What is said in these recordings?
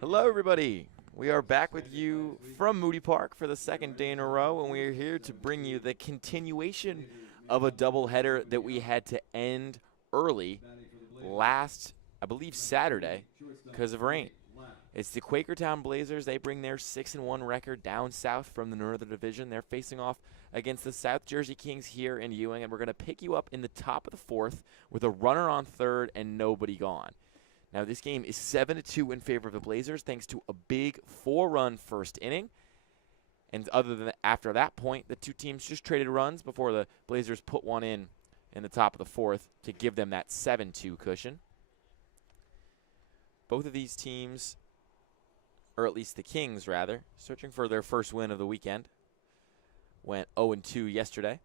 Hello, everybody. We are back with you from Moody Park for the second day in a row, and we are here to bring you the continuation of a doubleheader that we had to end early last, I believe, Saturday because of rain. It's the Quakertown Blazers. They bring their 6-1 record down south from the Northern Division. They're facing off against the South Jersey Kings here in Ewing, and we're going to pick you up in the top of the fourth with a runner on third and nobody gone. Now, this game is 7-2 in favor of the Blazers thanks to a big 4-run first inning. And other than after that point, the two teams just traded runs before the Blazers put one in the top of the fourth to give them that 7-2 cushion. Both of these teams, or at least the Kings rather, searching for their first win of the weekend, went 0-2 yesterday.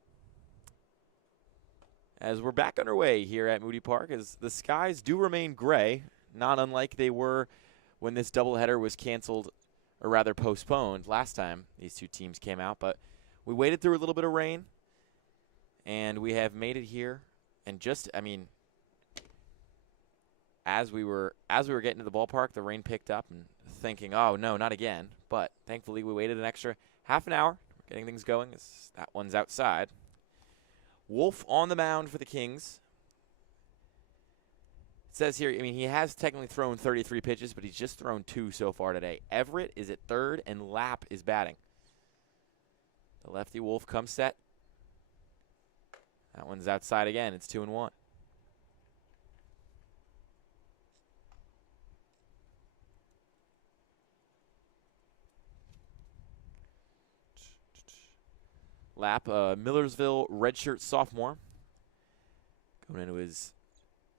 As we're back underway here at Moody Park, as the skies do remain gray, not unlike they were when this doubleheader was canceled, or rather postponed last time these two teams came out. But we waited through a little bit of rain, and we have made it here. And just, I mean, as we were getting to the ballpark, the rain picked up, and thinking, oh no, not again. But thankfully, we waited an extra half an hour, getting things going. That one's outside. Wolf on the mound for the Kings. It says here, I mean, he has technically thrown 33 pitches, but he's just thrown 2 so far today. Everett is at third, and Lapp is batting. The lefty Wolf comes set. That one's outside again. It's 2-1. Lapp, Millersville redshirt sophomore, going into his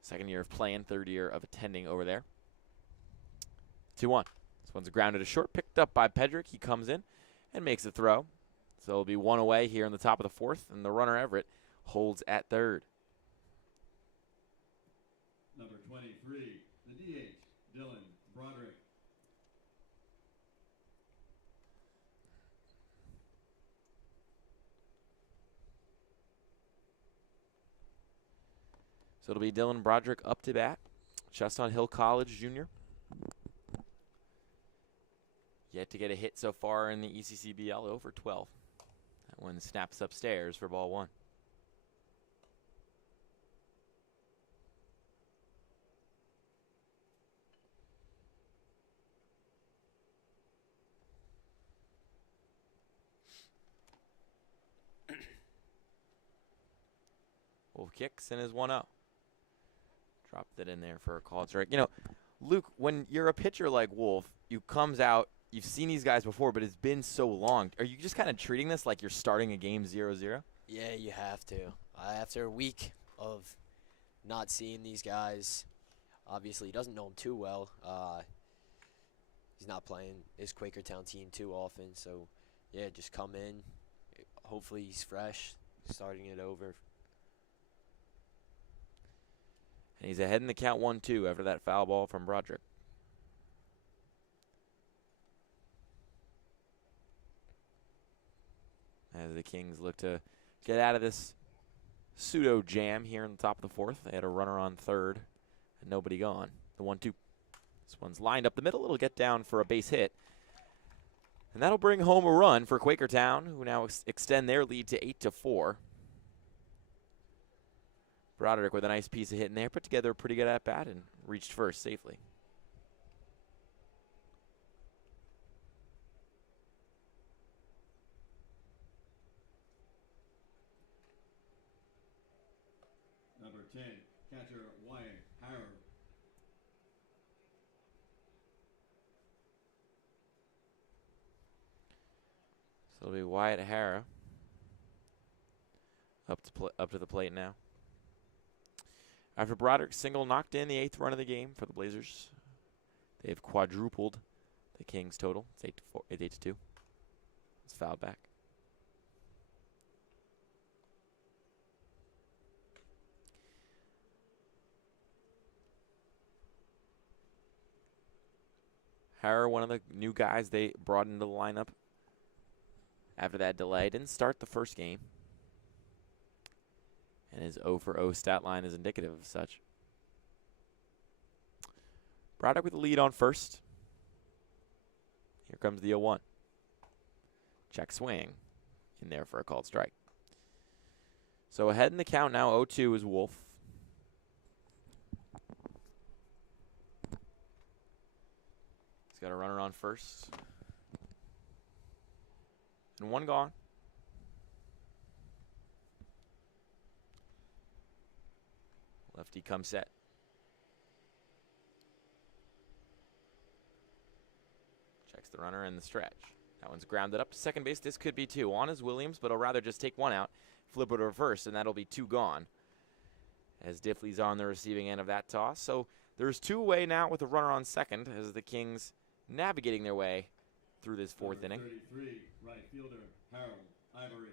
second year of playing, third year of attending over there. 2-1. This one's grounded to short, picked up by Pedrick. He comes in and makes a throw. So it'll be one away here in the top of the fourth, and the runner Everett holds at third. Number 23, the DH, Dylan Broderick. So it'll be Dylan Broderick up to bat. Chestnut Hill College junior. Yet to get a hit so far in the ECCBL, over 12. That one snaps upstairs for ball one. Wolf kicks and is 1-0. Dropped it in there for a called strike. You know, Luke, when you're a pitcher like Wolf, you comes out, you've seen these guys before, but it's been so long. Are you just kind of treating this like you're starting a game 0-0? Yeah, you have to. After a week of not seeing these guys, obviously he doesn't know them too well. He's not playing his Quakertown team too often, so yeah, just come in. Hopefully he's fresh, starting it over. And he's ahead in the count 1-2 after that foul ball from Broderick. As the Kings look to get out of this pseudo jam here in the top of the fourth. They had a runner on third and nobody gone. The 1-2. This one's lined up the middle. It'll get down for a base hit. And that'll bring home a run for Quakertown, who now extend their lead to 8-4. Broderick with a nice piece of hit in there, put together a pretty good at-bat and reached first safely. Number 10, catcher Wyatt Harrow. So it'll be Wyatt Hara up to the plate now. After Broderick's single knocked in the 8th run of the game for the Blazers, they've quadrupled the Kings total. It's 8-2. It's fouled back. Hara, one of the new guys they brought into the lineup after that delay, didn't start the first game. And his 0-for-0 stat line is indicative of such. Broderick with the lead on first. Here comes the 0-1. Check swing. In there for a called strike. So ahead in the count now, 0-2 is Wolf. He's got a runner on first. And one gone. Lefty comes set. Checks the runner in the stretch. That one's grounded up to second base. This could be two. On is Williams, but I'll rather just take one out, flip it to reverse, and that'll be two gone. As Diffley's on the receiving end of that toss. So there's two away now with a runner on second as the Kings navigating their way through this fourth inning. 33, right fielder Harold Ivory.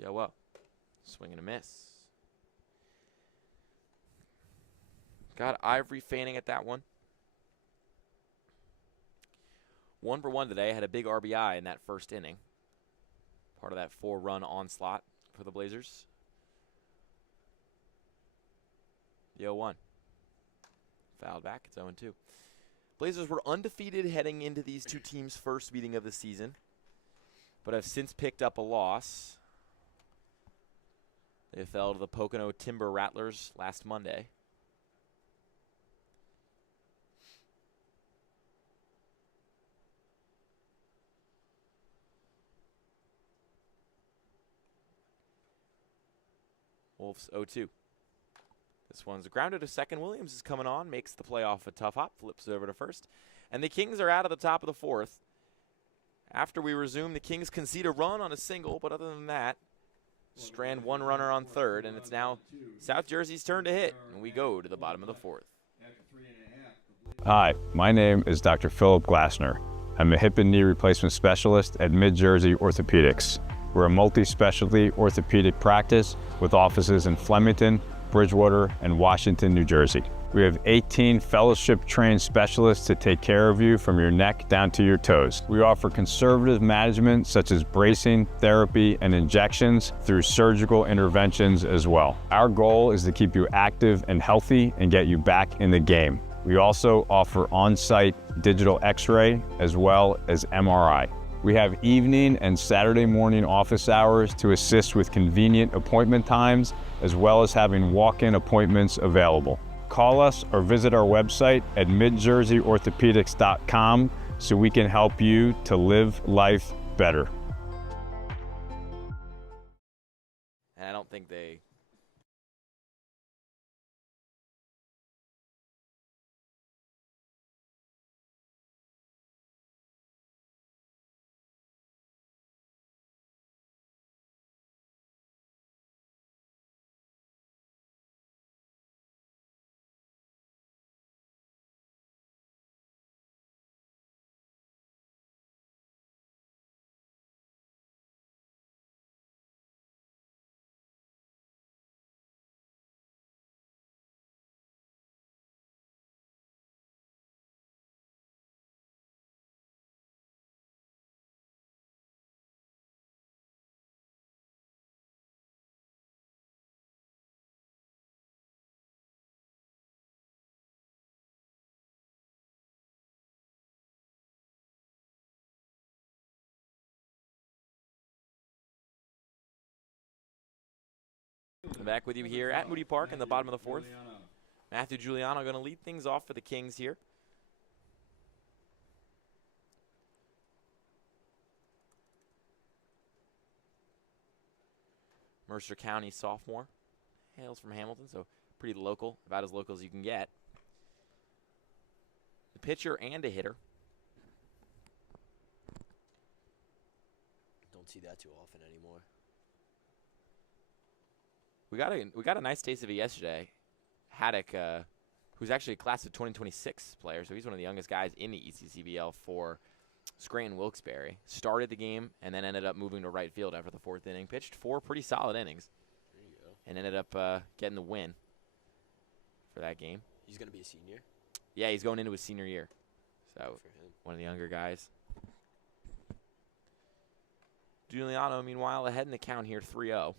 Yeah, well, swing and a miss. Got Ivory feigning at that one. 1 for 1 today. Had a big RBI in that first inning. Part of that 4-run onslaught for the Blazers. The 0-1. Fouled back. It's 0-2. Blazers were undefeated heading into these two teams' first meeting of the season, but have since picked up a loss. They fell to the Pocono Timber Rattlers last Monday. Wolves 0-2. This one's grounded to second. Williams is coming on, makes the play off a tough hop, flips it over to first. And the Kings are out of the top of the fourth. After we resume, the Kings concede a run on a single, but other than that, strand one runner on third, and it's now South Jersey's turn to hit, and we go to the bottom of the fourth. Hi, my name is Dr. Philip Glassner. I'm a hip and knee replacement specialist at Mid-Jersey Orthopedics. We're a multi-specialty orthopedic practice with offices in Flemington, Bridgewater, and Washington, New Jersey. We have 18 fellowship-trained specialists to take care of you from your neck down to your toes. We offer conservative management such as bracing, therapy, and injections through surgical interventions as well. Our goal is to keep you active and healthy and get you back in the game. We also offer on-site digital x-ray as well as MRI. We have evening and Saturday morning office hours to assist with convenient appointment times, as well as having walk-in appointments available. Call us or visit our website at midjerseyorthopedics.com so we can help you to live life better. And I don't think they... Back with you here at Moody Park in the bottom of the fourth. Matthew Giuliano going to lead things off for the Kings here. Mercer County sophomore. Hails from Hamilton, so pretty local, about as local as you can get. The pitcher and a hitter. Don't see that too often anymore. We got a nice taste of it yesterday. Haddock, who's actually a class of 2026 player, so he's one of the youngest guys in the ECCBL for Scranton Wilkes-Barre. Started the game and then ended up moving to right field after the fourth inning. Pitched 4 pretty solid innings. There you go. And ended up getting the win for that game. He's going to be a senior? Yeah, he's going into his senior year. So For him. one of the younger guys. Giuliano, meanwhile, ahead in the count here, 3-0.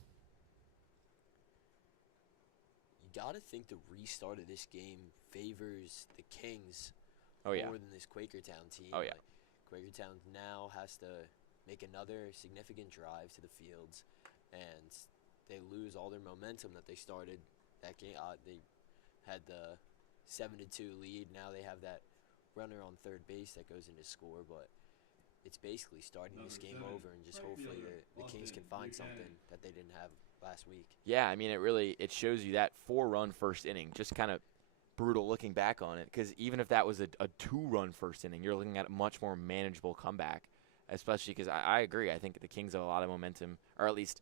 You got to think the restart of this game favors the Kings Oh, yeah. more than this Quakertown team. Oh, yeah. Like, Quakertown now has to make another significant drive to the fields, and they lose all their momentum that they started that game. They had the 7-2 lead. Now they have that runner on third base that goes into score, but it's basically starting this game over, and just hopefully the Kings can find something that they didn't have last week. Yeah, I mean, it shows you that 4-run first inning, just kind of brutal looking back on it, because even if that was a 2-run first inning, you're looking at a much more manageable comeback, especially because I agree. I think the Kings have a lot of momentum, or at least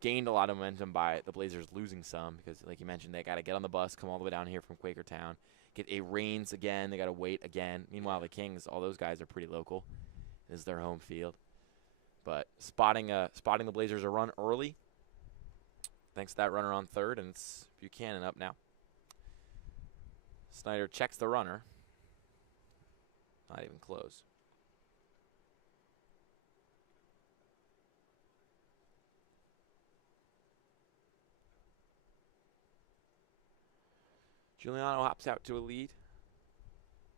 gained a lot of momentum by the Blazers losing some, because like you mentioned, they got to get on the bus, come all the way down here from Quakertown, it rains again, they got to wait again. Meanwhile, the Kings, all those guys are pretty local. This is their home field. But spotting the Blazers a run early, thanks to that runner on third, and it's Buchanan up now. Snyder checks the runner. Not even close. Giuliano hops out to a lead.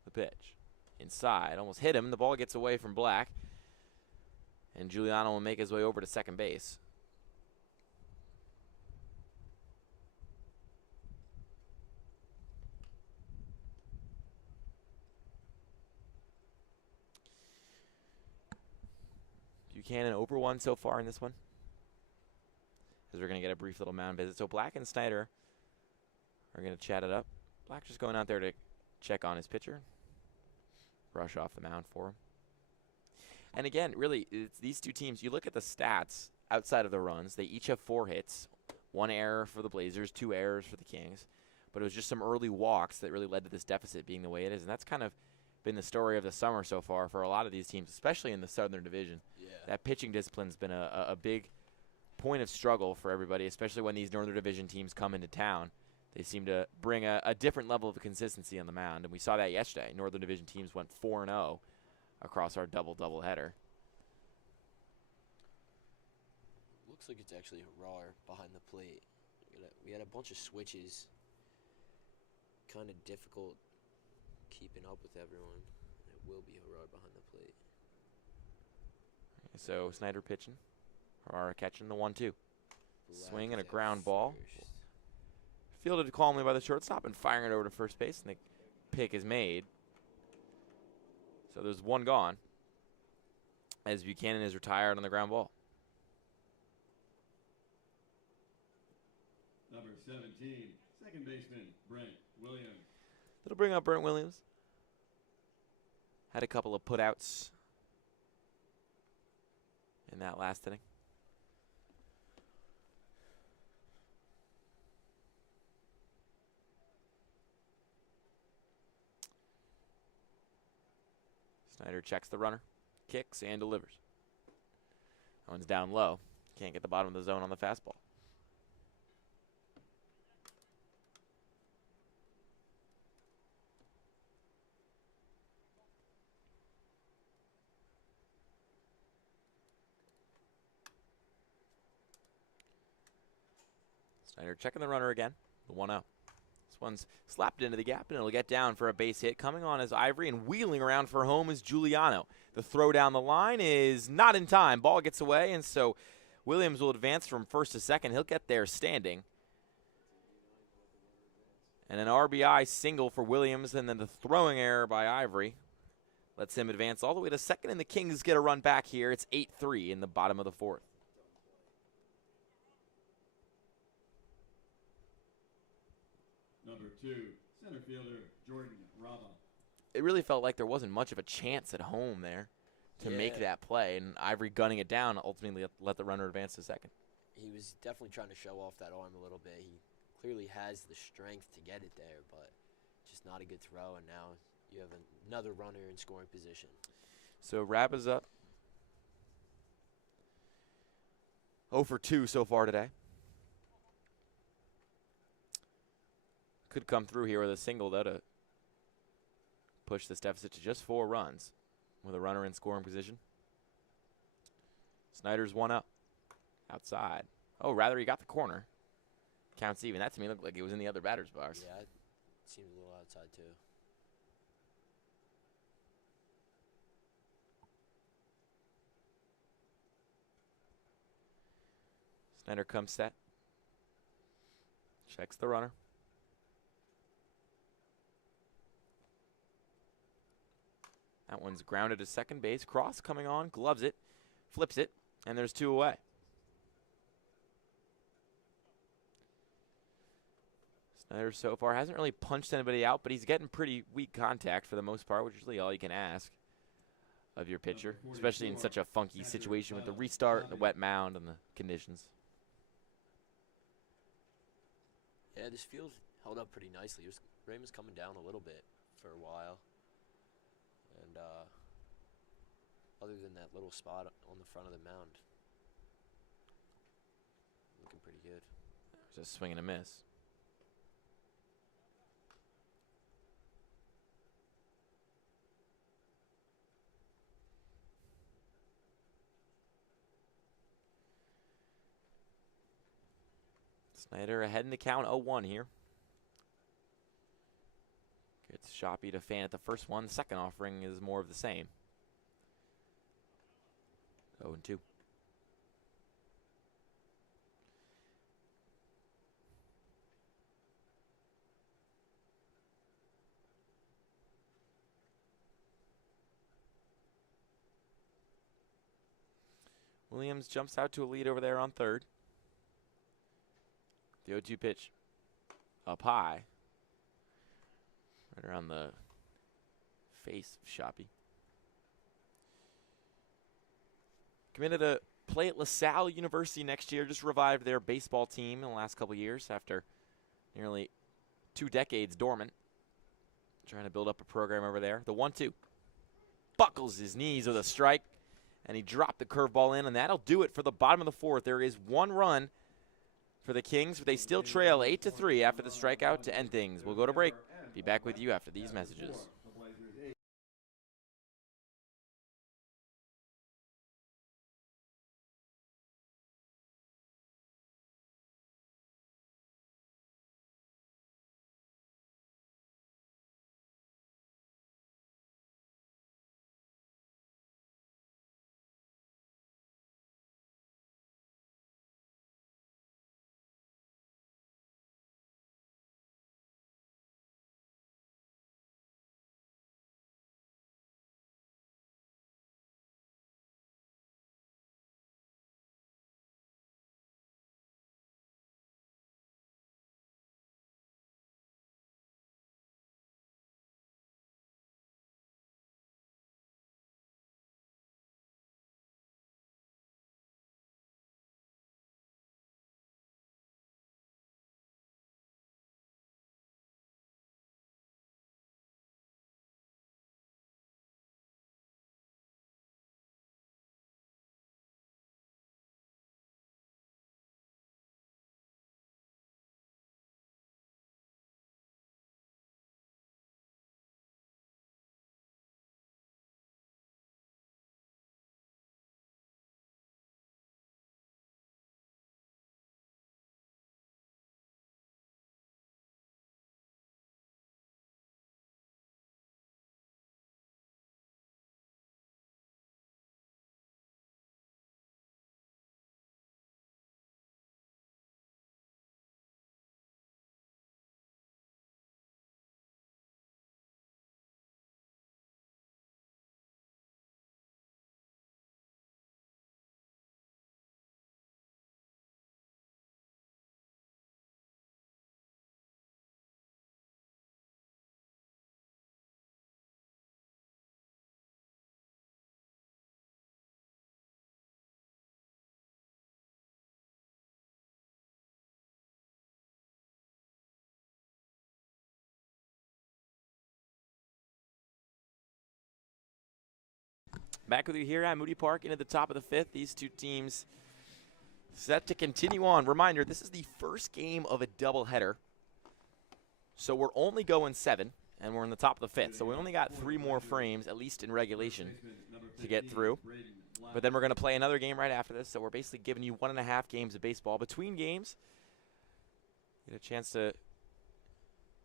The pitch. Inside. Almost hit him. The ball gets away from Black. And Giuliano will make his way over to second base. Buchanan over one so far in this one, as we're going to get a brief little mound visit. So Black and Snyder are going to chat it up. Black just going out there to check on his pitcher, brush off the mound for him. And again, really, it's these two teams, you look at the stats outside of the runs, they each have 4 hits, 1 error for the Blazers, 2 errors for the Kings. But it was just some early walks that really led to this deficit being the way it is. And that's kind of been the story of the summer so far for a lot of these teams, especially in the Southern Division. Yeah. That pitching discipline's been a big point of struggle for everybody, especially when these Northern Division teams come into town. They seem to bring a different level of consistency on the mound, and we saw that yesterday. Northern Division teams went 4-0 across our double header. Looks like it's actually Harar behind the plate. We had a bunch of switches. Kind of difficult keeping up with everyone. It will be Harar behind the plate. So Snyder pitching, Harara catching the 1-2. Black Swing and a is at ground ball. first. Fielded calmly by the shortstop and firing it over to first base, and the pick is made. So there's 1 gone, as Buchanan is retired on the ground ball. Number 17, second baseman, Brent Williams. That'll bring up Brent Williams. Had a couple of putouts in that last inning. Snyder checks the runner, kicks, and delivers. That one's down low. Can't get the bottom of the zone on the fastball. Snyder checking the runner again, the 1-0. This one's slapped into the gap, and it'll get down for a base hit. Coming on is Ivory, and wheeling around for home is Giuliano. The throw down the line is not in time. Ball gets away, and so Williams will advance from first to second. He'll get there standing. And an RBI single for Williams, and then the throwing error by Ivory lets him advance all the way to second, and the Kings get a run back here. It's 8-3 in the bottom of the 4th. Number 2, center fielder, Jordan Rava. It really felt like there wasn't much of a chance at home there to make that play, and Ivory gunning it down ultimately let the runner advance to second. He was definitely trying to show off that arm a little bit. He clearly has the strength to get it there, but just not a good throw, and now you have another runner in scoring position. So Rabb is up. 0 for 2 so far today. Could come through here with a single, though, to push this deficit to just 4 runs with a runner in scoring position. Snyder's 1 up. Outside. Oh, rather he got the corner. Counts even. That to me looked like it was in the other batter's box. Yeah, it seemed a little outside too. Snyder comes set. Checks the runner. That one's grounded to second base. Cross coming on, gloves it, flips it, and there's 2 away. Snyder so far hasn't really punched anybody out, but he's getting pretty weak contact for the most part, which is really all you can ask of your pitcher, especially in such a funky situation with the restart, the wet mound, and the conditions. Yeah, this field held up pretty nicely. Rain was coming down a little bit for a while. And other than that little spot on the front of the mound, looking pretty good. There's a swing and a miss. Snyder ahead in the count, 0-1 here. Gets Shoppy to fan at the first one. The second offering is more of the same. 0-2. Williams jumps out to a lead over there on third. The 0-2 pitch up high. Right around the face of Shoppy. Committed to play at LaSalle University next year. Just revived their baseball team in the last couple years after nearly 2 decades dormant. Trying to build up a program over there. The 1-2. Buckles his knees with a strike. And he dropped the curveball in, and that'll do it for the bottom of the 4th. There is 1 run for the Kings, but they still trail 8-3 after the strikeout to end things. We'll go to break. Be back with you after these messages. Back with you here at Moody Park into the top of the 5th. These 2 teams set to continue on. Reminder, this is the first game of a doubleheader. So we're only going 7. and we're in the top of the 5th. So we only got 3 more frames, at least in regulation, to get through. But then we're going to play another game right after this, so we're basically giving you 1.5 games of baseball. Between games, get a chance to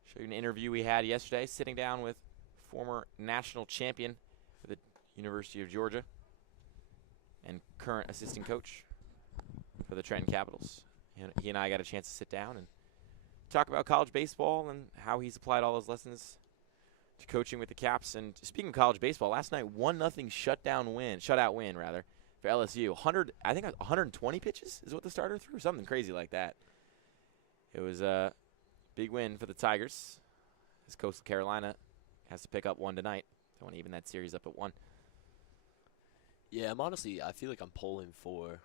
show you an interview we had yesterday, sitting down with former national champion for the University of Georgia and current assistant coach for the Trenton Capitals. He and I got a chance to sit down and talk about college baseball and how he's applied all those lessons to coaching with the Caps. And speaking of college baseball, last night 1-0 shutout win for LSU. 120 pitches is what the starter threw, something crazy like that. It was a big win for the Tigers, as Coastal Carolina has to pick up 1 tonight. They want to even that series up at 1. Yeah, I feel like I'm pulling for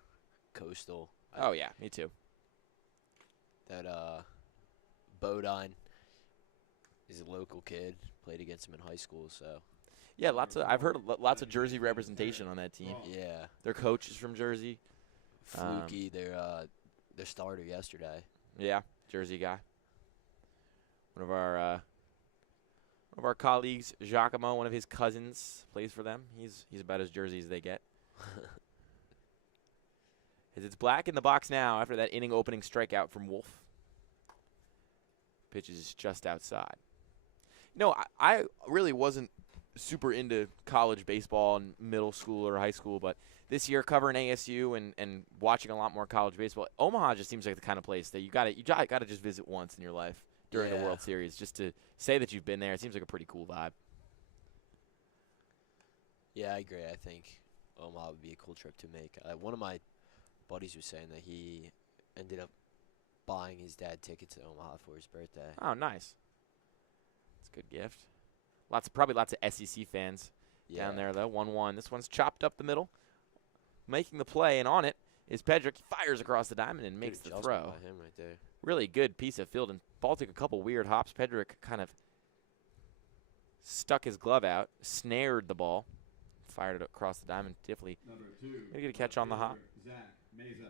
Coastal. Oh yeah, me too. That Bodine is a local kid. Played against him in high school, so. Yeah, I've heard lots of Jersey representation on that team. Yeah. Their coach is from Jersey. Fluky, their starter yesterday. Yeah, Jersey guy. One of our colleagues, Giacomo, one of his cousins, plays for them. He's about as Jersey as they get. As it's black in the box now after that inning opening strikeout from Wolf. Pitch is just outside. I really wasn't super into college baseball in middle school or high school, but this year covering ASU and watching a lot more college baseball, Omaha just seems like the kind of place that you gotta just visit once in your life during the World Series, just to say that you've been there. It seems like a pretty cool vibe. Yeah, I agree. I think Omaha would be a cool trip to make. One of my buddies was saying that he ended up buying his dad tickets to Omaha for his birthday. Oh, nice. That's a good gift. Probably lots of SEC fans down there, though. 1-1. This one's chopped up the middle. Making the play, and on it is Pedrick. He fires across the diamond and makes the throw. By him right there. Really good piece of field, and ball took a couple weird hops. Pedrick kind of stuck his glove out, snared the ball, fired it across the diamond. Definitely maybe get a catch on the hop. Zach Meza.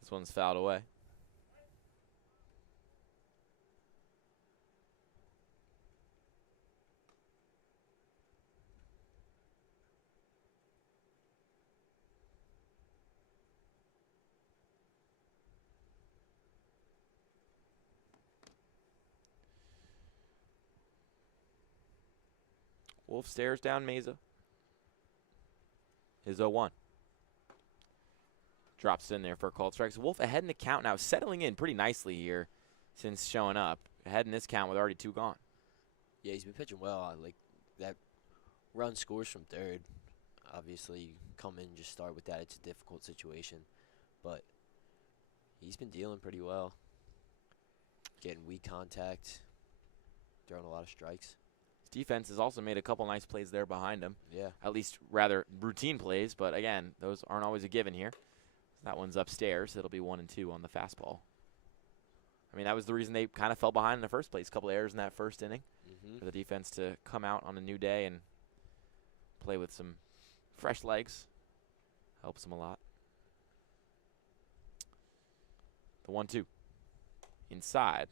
This one's fouled away. Wolf stares down Meza. His 0-1. Drops in there for a called strike. So Wolf ahead in the count now, settling in pretty nicely here since showing up. Ahead in this count with already 2 gone. Yeah, he's been pitching well. Like that run scores from third. Obviously, you come in and just start with that. It's a difficult situation. But he's been dealing pretty well. Getting weak contact. Throwing a lot of strikes. His defense has also made a couple nice plays there behind him. Yeah. At least rather routine plays, but again, those aren't always a given here. That one's upstairs. It'll be 1-2 on the fastball. I mean, that was the reason they kind of fell behind in the first place. A couple errors in that first inning for the defense to come out on a new day and play with some fresh legs. Helps them a lot. The 1-2. Inside.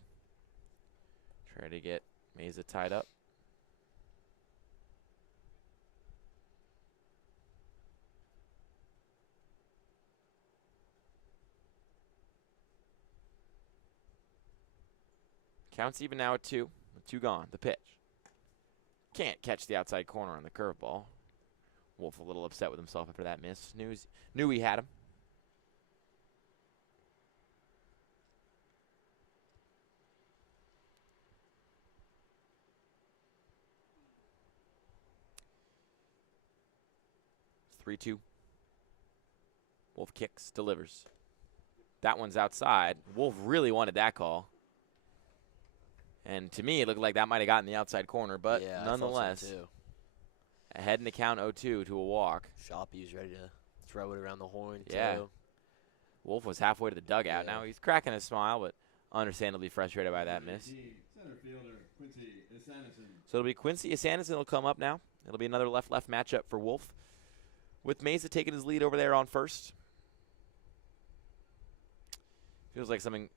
Try to get Meza tied up. Counts even now at 2, with 2 gone. The pitch. Can't catch the outside corner on the curveball. Wolf a little upset with himself after that miss. Knew he had him. It's 3-2. Wolf kicks, delivers. That one's outside. Wolf really wanted that call. And to me, it looked like that might have gotten the outside corner, but yeah, nonetheless, I thought so too. Ahead in the count 0-2 to a walk. Shoppy was ready to throw it around the horn, yeah. too. Wolf was halfway to the dugout. Yeah. Now he's cracking a smile, but understandably frustrated by that miss. Center fielder Quincy Isanison. So it'll be Quincy Isanison will come up now. It'll be another left-left matchup for Wolf, with Mesa taking his lead over there on first. Feels like something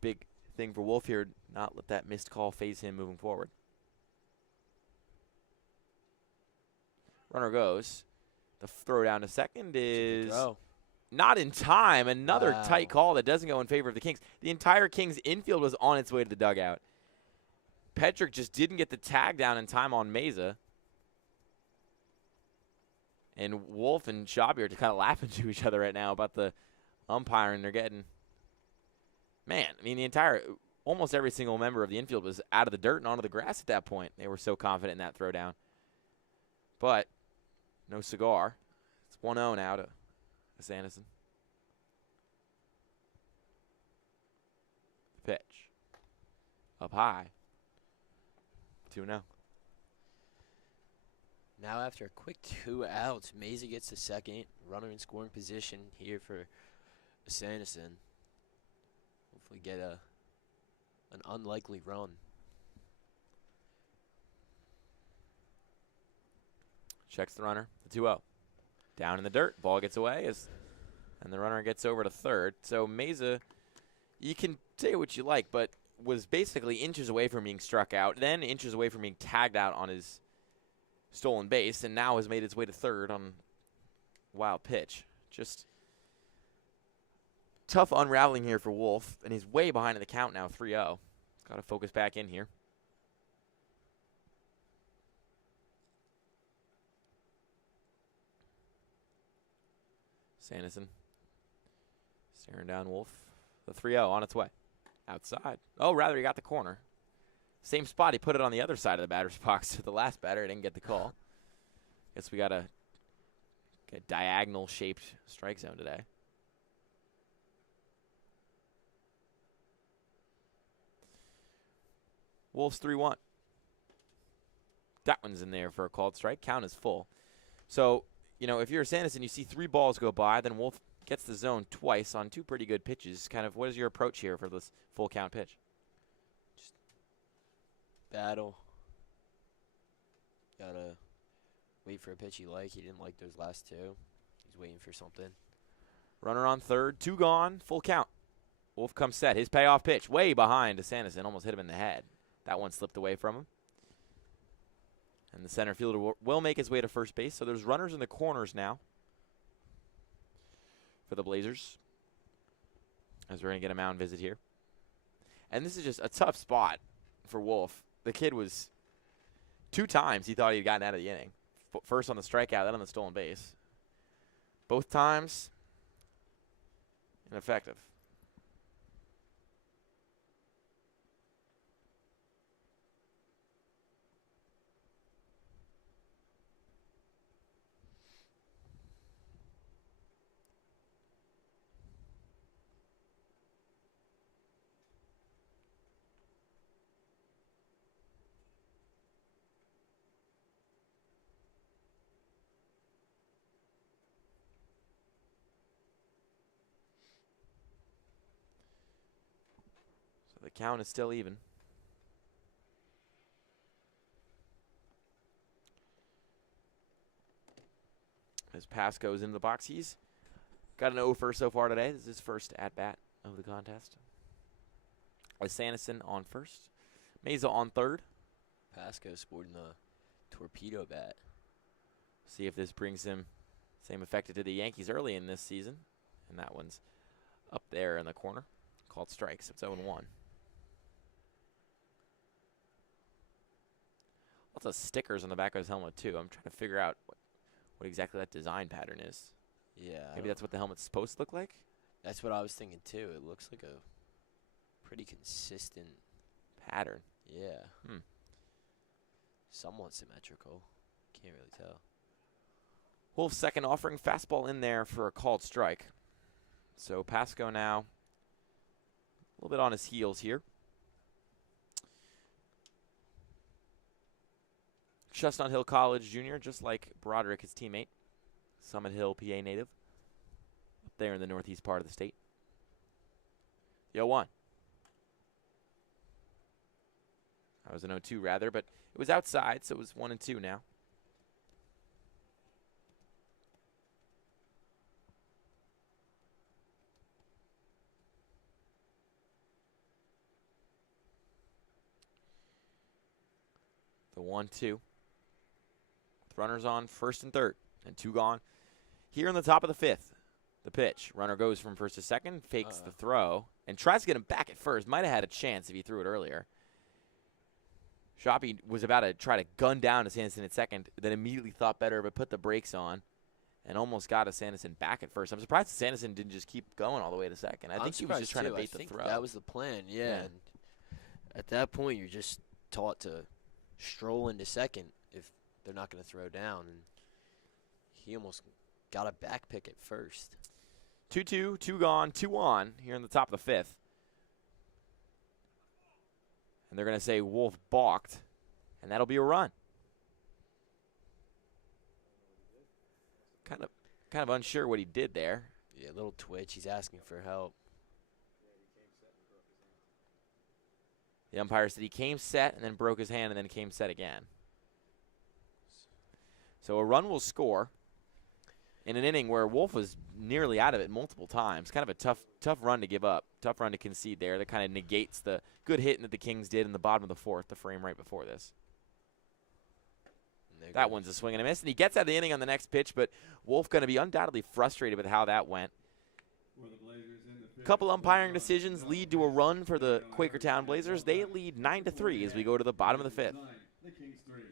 big thing for Wolf here. Not let that missed call phase him moving forward. Runner goes. The throw down to second is not in time. Another tight call that doesn't go in favor of the Kings. The entire Kings infield was on its way to the dugout. Petrick just didn't get the tag down in time on Mesa. And Wolf and Shabby are kind of laughing to each other right now about the umpiring they're getting. Man, I mean, almost every single member of the infield was out of the dirt and onto the grass at that point. They were so confident in that throwdown. But no cigar. It's 1-0 now to Sanderson. Pitch. Up high. 2-0. Now after a quick 2 outs, Mesa gets the second. Runner in scoring position here for Sanderson. Hopefully get an unlikely run. Checks the runner, the 2-0. Down in the dirt, ball gets away, and the runner gets over to third. So Mesa, you can say what you like, but was basically inches away from being struck out, then inches away from being tagged out on his stolen base, and now has made its way to third on a wild pitch. Just tough unraveling here for Wolf, and he's way behind in the count now, 3-0. Got to focus back in here. Sanderson staring down Wolf. The 3-0 on its way. Outside. Oh, rather, he got the corner. Same spot. He put it on the other side of the batter's box to the last batter. Didn't get the call. Guess we got a diagonal-shaped strike zone today. Wolves 3-1. That one's in there for a called strike. Count is full. So, you know, if you're a Sanderson, you see 3 balls go by, then Wolf gets the zone twice on 2 pretty good pitches. Kind of, what is your approach here for this full count pitch? Just battle. Gotta wait for a pitch you like. He didn't like those last 2. He's waiting for something. Runner on third, 2 gone, full count. Wolf comes set. His payoff pitch, way behind to Sanderson, almost hit him in the head. That one slipped away from him. And the center fielder will make his way to first base. So there's runners in the corners now for the Blazers, as we're going to get a mound visit here. And this is just a tough spot for Wolf. The kid was 2 times he thought he had gotten out of the inning. First on the strikeout, then on the stolen base. Both times ineffective. The count is still even. As Pass goes into the box, he's got an 0 first so far today. This is his first at-bat of the contest. With Sanderson on first. Mesa on third. Pasco sporting the torpedo bat. See if this brings him same effect it did the Yankees early in this season. And that one's up there in the corner. Called strikes. It's 0-1. Lots of stickers on the back of his helmet, too. I'm trying to figure out what exactly that design pattern is. Yeah. Maybe that's what the helmet's supposed to look like? That's what I was thinking, too. It looks like a pretty consistent pattern. Yeah. Somewhat symmetrical. Can't really tell. Wolf's second offering, fastball in there for a called strike. So Pasco now a little bit on his heels here. Chestnut Hill College junior, just like Broderick, his teammate. Summit Hill, PA native. Up there in the northeast part of the state. 0-1. That was an 0-2 rather, but it was outside, so it was 1-2 now. The 1-2. Runners on first and third, and 2 gone. Here in the top of the 5th, the pitch. Runner goes from first to second, fakes the throw, and tries to get him back at first. Might have had a chance if he threw it earlier. Shoppy was about to try to gun down to Sanderson at second, then immediately thought better, but put the brakes on and almost got a Sanderson back at first. I'm surprised Sanderson didn't just keep going all the way to second. I think he was just trying to bait the throw. That was the plan, yeah. And at that point, you're just taught to stroll into second if they're not going to throw down. And he almost got a back pick at first. 2-2, 2 gone, 2 on here in the top of the 5th. And they're going to say Wolf balked, and that'll be a run. Kind of unsure what he did there. Yeah, a little twitch. He's asking for help. The umpire said he came set and then broke his hand and then came set again. So a run will score in an inning where Wolf was nearly out of it multiple times. Kind of a tough run to give up, tough run to concede there. That kind of negates the good hitting that the Kings did in the bottom of the 4th, the frame right before this. That one's a swing and a miss, and he gets out of the inning on the next pitch, but Wolf going to be undoubtedly frustrated with how that went. A couple umpiring decisions lead to a run for the Quakertown Blazers. They lead 9-3 as we go to the bottom of the 5th. The Kings 3.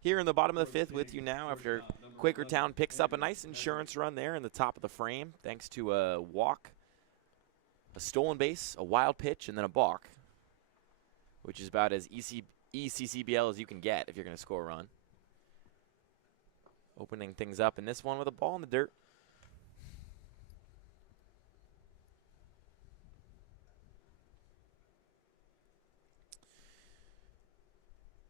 Here in the bottom of the 5th with you now after Quakertown picks up a nice insurance run there in the top of the frame thanks to a walk, a stolen base, a wild pitch, and then a balk, which is about as ECCBL as you can get if you're going to score a run. Opening things up in this one with a ball in the dirt.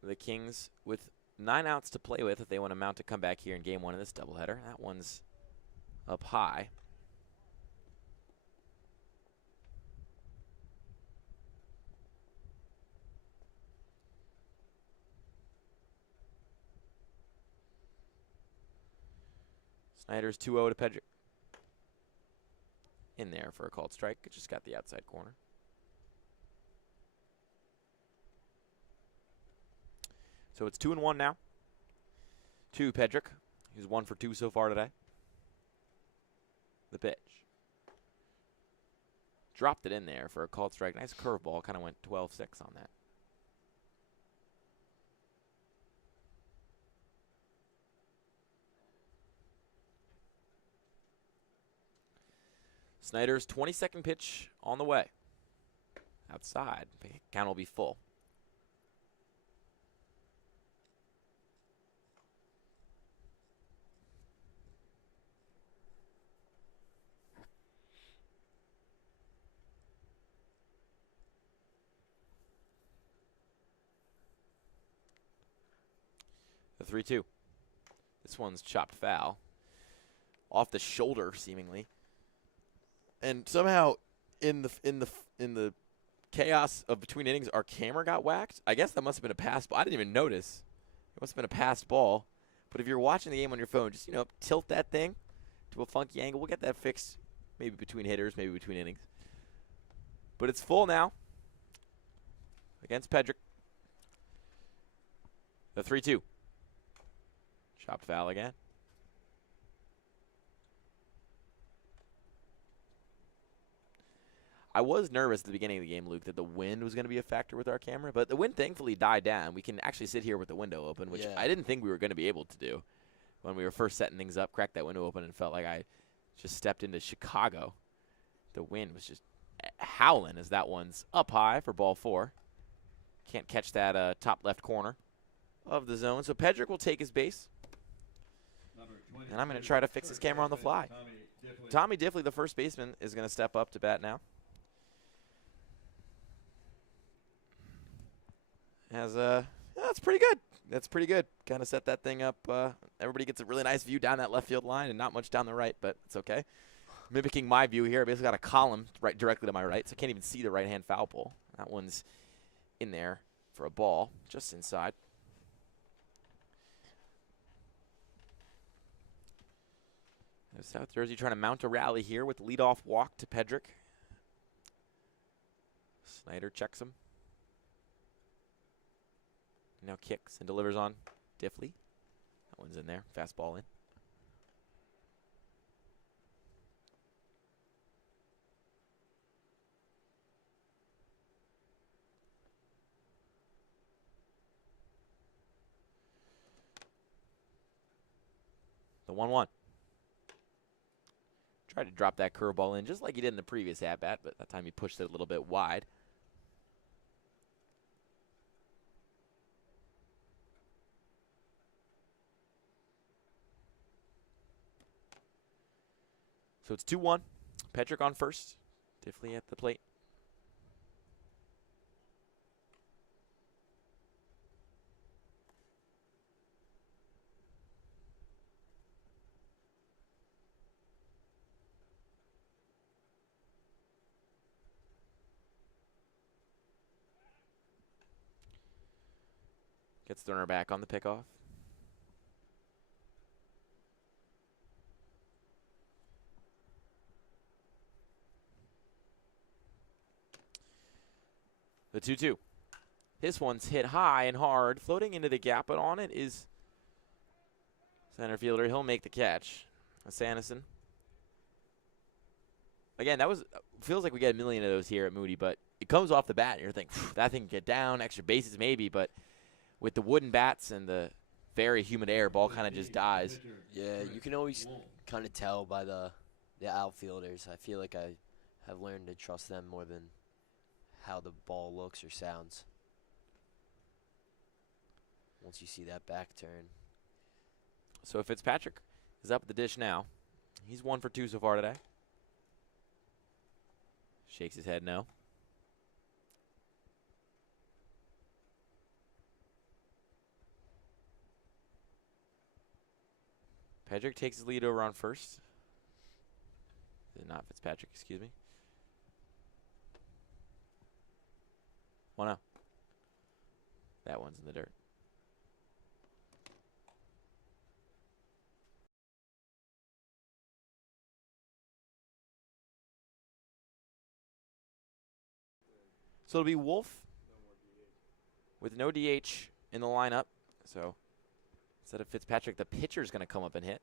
The Kings with 9 outs to play with if they want to mount a comeback here in game 1 of this doubleheader. That one's up high. Snyder's 2-0 to Pedrick. In there for a called strike. It just got the outside corner. So it's 2-1 now to Pedrick. He's 1 for 2 so far today. The pitch. dropped it in there for a called strike. Nice curveball. Kind of went 12-6 on that. Snyder's 22nd pitch on the way. Outside. Count will be full. The 3-2. This one's chopped foul. Off the shoulder, seemingly. And somehow, in the chaos of between innings, our camera got whacked. I guess that must have been a pass ball. I didn't even notice. It must have been a passed ball. But if you're watching the game on your phone, just, tilt that thing to a funky angle. We'll get that fixed maybe between hitters, maybe between innings. But it's full now against Pedrick. The 3-2. Chopped foul again. I was nervous at the beginning of the game, Luke, that the wind was going to be a factor with our camera, but the wind thankfully died down. We can actually sit here with the window open, which I didn't think we were going to be able to do when we were first setting things up. Cracked that window open and felt like I just stepped into Chicago. The wind was just howling as that one's up high for ball 4. Can't catch that top left corner of the zone. So Pedrick will take his base, and I'm going to try to fix his camera on the fly. Tommy Diffley, the first baseman, is going to step up to bat now. That's pretty good. That's pretty good. Kind of set that thing up. Everybody gets a really nice view down that left field line and not much down the right, but it's okay. Mimicking my view here, I basically got a column right directly to my right, so I can't even see the right-hand foul pole. That one's in there for a ball, just inside. South Jersey trying to mount a rally here with the leadoff walk to Pedrick. Snyder checks him. Now kicks and delivers on Diffley. That one's in there. Fastball in. The 1-1. Tried to drop that curveball in just like he did in the previous at-bat, but that time he pushed it a little bit wide. So it's 2-1. Pedrick on first. Diffley at the plate. Gets the runner back on the pickoff. The 2-2. This one's hit high and hard, floating into the gap, but on it is center fielder. He'll make the catch. Sanderson. Again, that feels like we get a million of those here at Moody, but it comes off the bat, and you're thinking, that thing can get down, extra bases maybe, but with the wooden bats and the very humid air, ball kind of just dies. Yeah, you can always kind of tell by the outfielders. I feel like I have learned to trust them more than how the ball looks or sounds. Once you see that back turn. So Fitzpatrick is up the dish now. He's 1 for 2 so far today. Shakes his head no. Pedrick takes his lead over on first. Not Fitzpatrick, excuse me. 1-0. That one's in the dirt. So it'll be Wolf with no DH in the lineup. So instead of Fitzpatrick, the pitcher's going to come up and hit.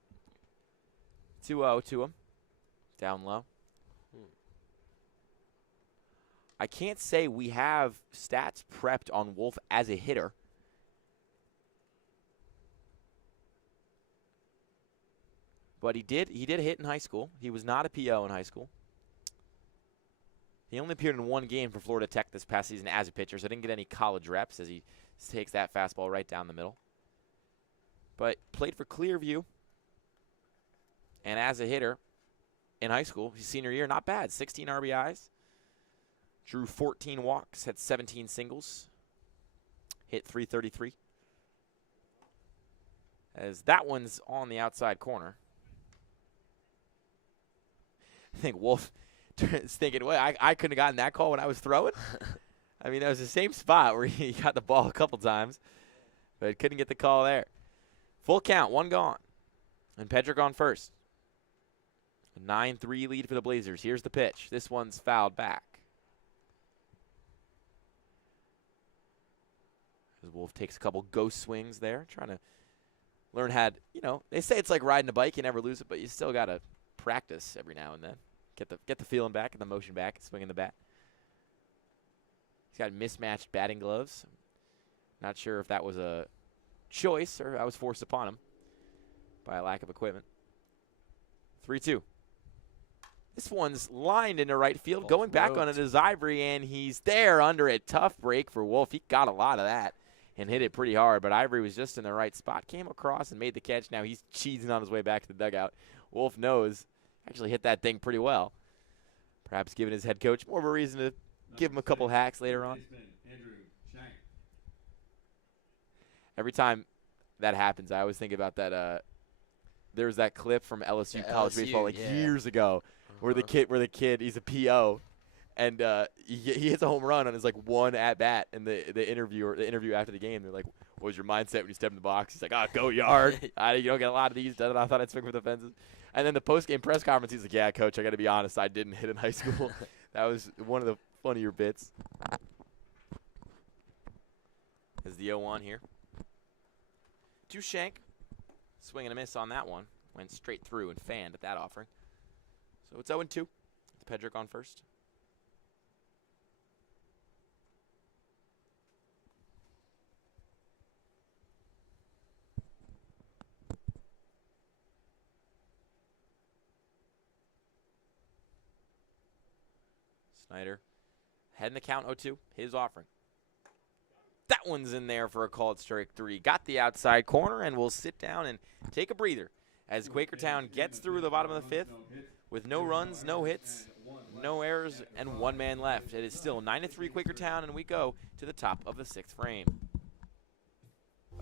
2-0 to him. Down low. I can't say we have stats prepped on Wolf as a hitter. But he did hit in high school. He was not a PO in high school. He only appeared in one game for Florida Tech this past season as a pitcher, so didn't get any college reps as he takes that fastball right down the middle. But played for Clearview. And as a hitter in high school, his senior year, not bad. 16 RBIs. Drew 14 walks, had 17 singles. Hit .333. As that one's on the outside corner. I think Wolf is thinking, well, I couldn't have gotten that call when I was throwing. I mean, that was the same spot where he got the ball a couple times, but couldn't get the call there. Full count, one gone. And Pedrick on first. A 9-3 lead for the Blazers. Here's the pitch. This one's fouled back. As Wolf takes a couple ghost swings there, trying to learn how to, they say it's like riding a bike. You never lose it, but you still got to practice every now and then. Get the feeling back and the motion back, swinging the bat. He's got mismatched batting gloves. Not sure if that was a choice or that was forced upon him by a lack of equipment. 3-2. This one's lined into right field. Wolf Going back roped. on it is Ivory, and he's there under it. Tough break for Wolf. He got a lot of that and hit it pretty hard, but Ivory was just in the right spot. Came across and made the catch. Now he's cheesing on his way back to the dugout. Wolf knows. Actually hit that thing pretty well. Perhaps giving his head coach more of a reason to give him a couple hacks later on. Every time that happens, I always think about that. There's that clip from LSU college LSU, baseball yeah. years ago, where the kid, he's a PO, and he hits a home run on his one at bat, and the interview after the game, they're like, "What was your mindset when you stepped in the box?" He's like, "Oh, go yard. You don't get a lot of these done. I thought I'd swing for the fences." And then the post-game press conference, he's like, "Yeah, coach, I got to be honest. I didn't hit in high school." That was one of the funnier bits. As the 0-1 here. To Shank. Swing and a miss on that one. Went straight through and fanned at that offering. So it's 0-2. It's Pedrick on first. Snyder heading the count 0-2. His offering. That one's in there for a called strike 3. Got the outside corner, and we'll sit down and take a breather as Quakertown gets through the bottom of the 5th with no runs, no hits, no errors, and one man left. It is still 9-3 Quakertown, and we go to the top of the 6th frame.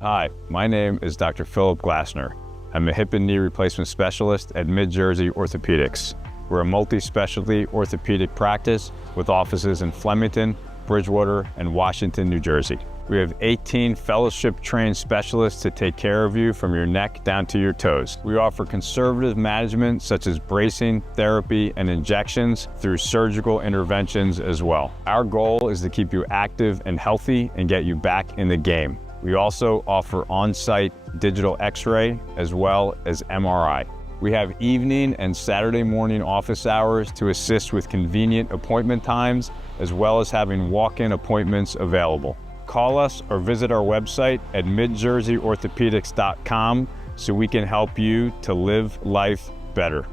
Hi, my name is Dr. Philip Glassner. I'm a hip and knee replacement specialist at Mid-Jersey Orthopedics. We're a multi-specialty orthopedic practice with offices in Flemington, Bridgewater, and Washington, New Jersey. We have 18 fellowship-trained specialists to take care of you from your neck down to your toes. We offer conservative management such as bracing, therapy, and injections through surgical interventions as well. Our goal is to keep you active and healthy and get you back in the game. We also offer on-site digital x-ray as well as MRI. We have evening and Saturday morning office hours to assist with convenient appointment times, as well as having walk-in appointments available. Call us or visit our website at midjerseyorthopedics.com so we can help you to live life better.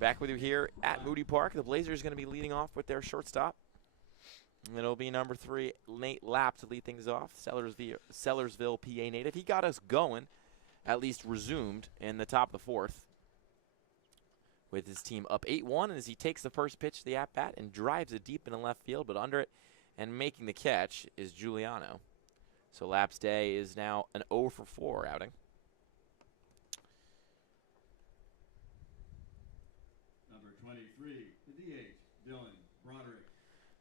Back with you here at Moody Park. The Blazers going to be leading off with their shortstop. And it'll be number 3, Nate Lapp, to lead things off. Sellersville, PA native. He got us going, at least resumed, in the top of the 4th. With his team up 8-1, and as he takes the first pitch to the at-bat and drives it deep in the left field, but under it And making the catch is Giuliano. So Lap's day is now an 0 for 4 outing. Number 23, the DH, Dylan Broderick.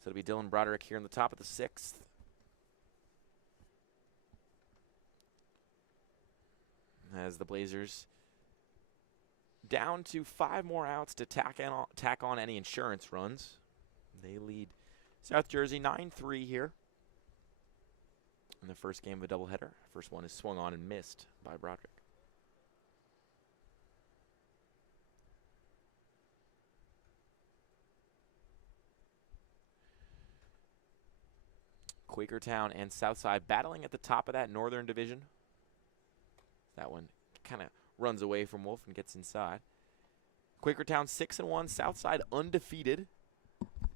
So it'll be Dylan Broderick here in the top of the 6th. As the Blazers down to 5 more outs to tack on any insurance runs. They lead South Jersey 9-3 here in the first game of a doubleheader. First one is swung on and missed by Broderick. Quakertown and Southside battling at the top of that Northern Division. That one kind of runs away from Wolf and gets inside. Quakertown 6-1, Southside undefeated.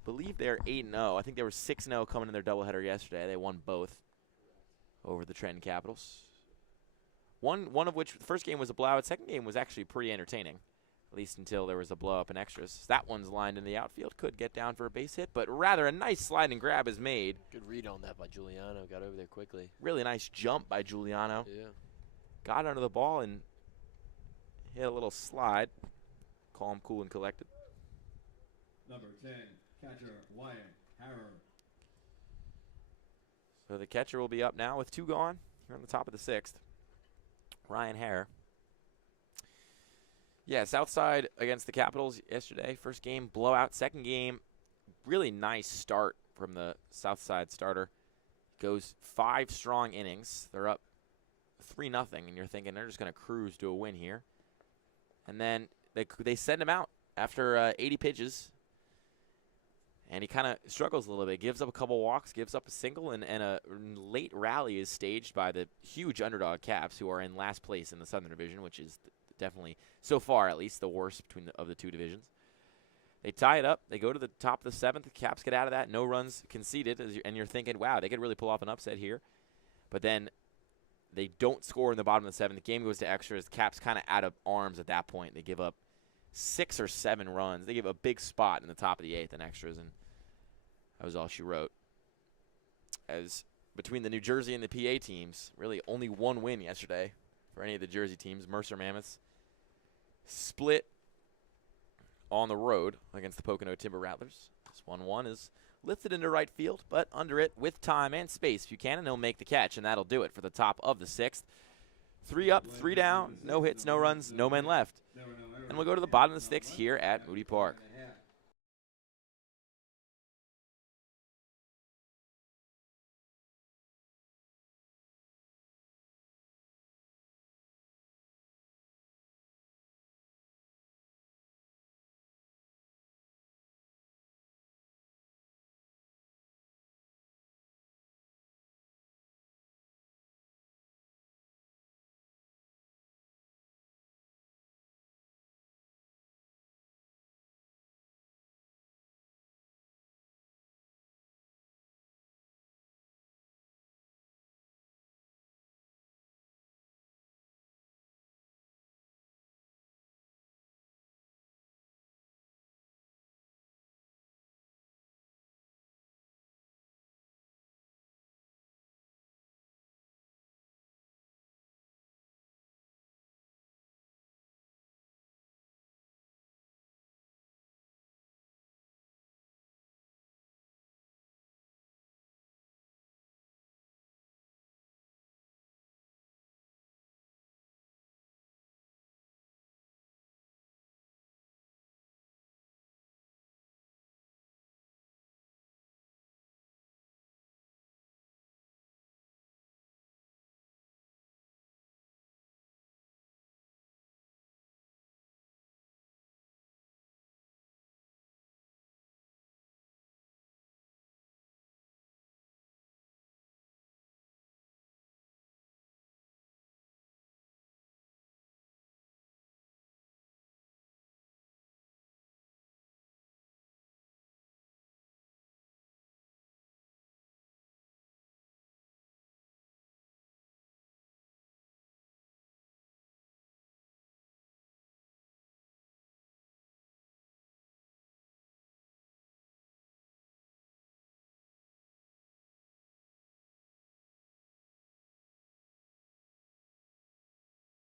Believe they're 8-0. I think they were 6-0 coming in their doubleheader yesterday. They won both over the Trenton Capitals. One of which, the first game was a blowout. Second game was actually pretty entertaining, at least until there was a blow up in extras. That one's lined in the outfield. Could get down for a base hit, but rather a nice slide and grab is made. Good read on that by Giuliano. Got over there quickly. Really nice jump by Giuliano. Yeah. Got under the ball and hit a little slide. Calm, cool, and collected. Number 10, catcher Wyatt Harrer. So the catcher will be up now with 2 gone here on the top of the 6th. Ryan Hare. Yeah, Southside against the Capitals yesterday. First game, blowout. Second game, really nice start from the Southside starter. Goes 5 strong innings. They're up 3-0, and you're thinking they're just going to cruise to a win here. And then they send him out after 80 pitches. And he kind of struggles a little bit. Gives up a couple walks, gives up a single, and a late rally is staged by the huge underdog Caps, who are in last place in the Southern Division, which is definitely, so far at least, the worst of the 2 divisions. They tie it up. They go to the top of the 7th. The Caps get out of that. No runs conceded, and you're thinking, wow, they could really pull off an upset here. But then they don't score in the bottom of the 7th. The game goes to extras. The Caps kind of out of arms at that point. They give up 6 or 7 runs. They give a big spot in the top of the 8th in extras, and that was all she wrote. As between the New Jersey and the PA teams, really only 1 win yesterday for any of the Jersey teams. Mercer Mammoths split on the road against the Pocono Timber Rattlers. This 1-1 is lifted into right field, but under it with time and space. Buchanan will make the catch, and that'll do it for the top of the 6th. 3 up, 3 down, no hits, no runs, no men left. And we'll go to the bottom of the 6th here at Moody Park.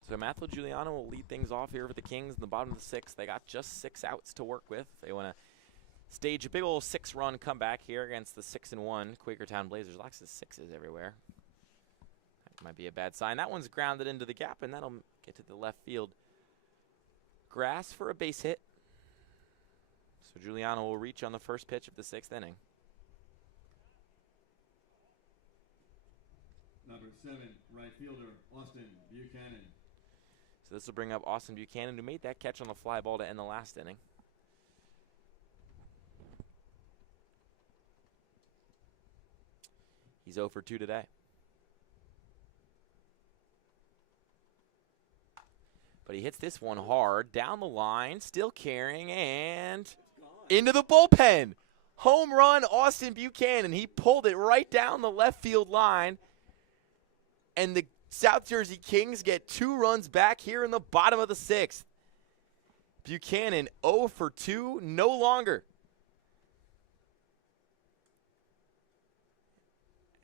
So Matthew Giuliano will lead things off here for the Kings in the bottom of the 6th. They got just 6 outs to work with. They want to stage a big old 6-run comeback here against the 6-1 Quakertown Blazers. Lots of 6s everywhere. That might be a bad sign. That one's grounded into the gap, and that'll get to the left field grass for a base hit. So Giuliano will reach on the first pitch of the 6th inning. Number 7, right fielder, Austin Buchanan. So this will bring up Austin Buchanan, who made that catch on the fly ball to end the last inning. He's 0 for 2 today. But he hits this one hard, down the line, still carrying, and into the bullpen. Home run, Austin Buchanan. He pulled it right down the left field line. And the South Jersey Kings get 2 runs back here in the bottom of the 6th. Buchanan 0 for 2, no longer.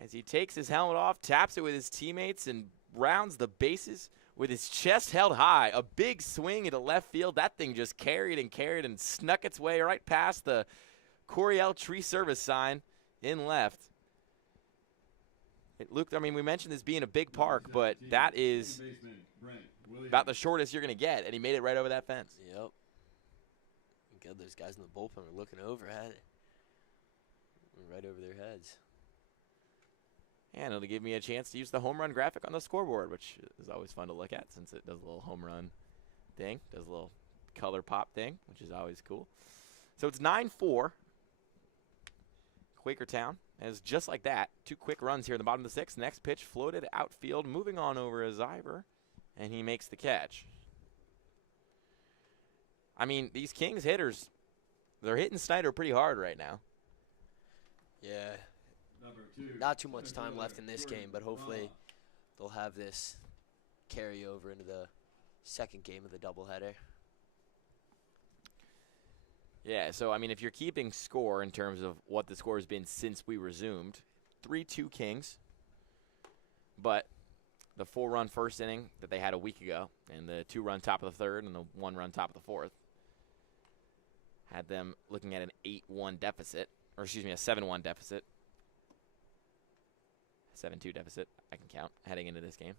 As he takes his helmet off, taps it with his teammates, and rounds the bases with his chest held high. A big swing into left field. That thing just carried and snuck its way right past the Coriel Tree Service sign in left. It looked, I mean, we mentioned this being a big park, but that is about the shortest you're going to get, and he made it right over that fence. Yep. Good, those guys in the bullpen are looking over at it. Right over their heads. And it'll give me a chance to use the home run graphic on the scoreboard, which is always fun to look at since it does a little home run thing, does a little color pop thing, which is always cool. So it's 9-4. Quakertown has just like that 2 quick runs here in the bottom of the 6th. Next pitch floated outfield, moving on over as Ivor, and he makes the catch. I mean, these Kings hitters, they're hitting Snyder pretty hard right now. Yeah. Not too much time left in this game, but hopefully they'll have this carry over into the second game of the doubleheader. Yeah, so, I mean, if you're keeping score in terms of what the score has been since we resumed, 3-2 Kings. But the 4-run first inning that they had a week ago and the 2-run top of the 3rd and the 1-run top of the 4th had them looking at an 8-1 deficit, or excuse me, a 7-1 deficit. 7-2 deficit, I can count, heading into this game.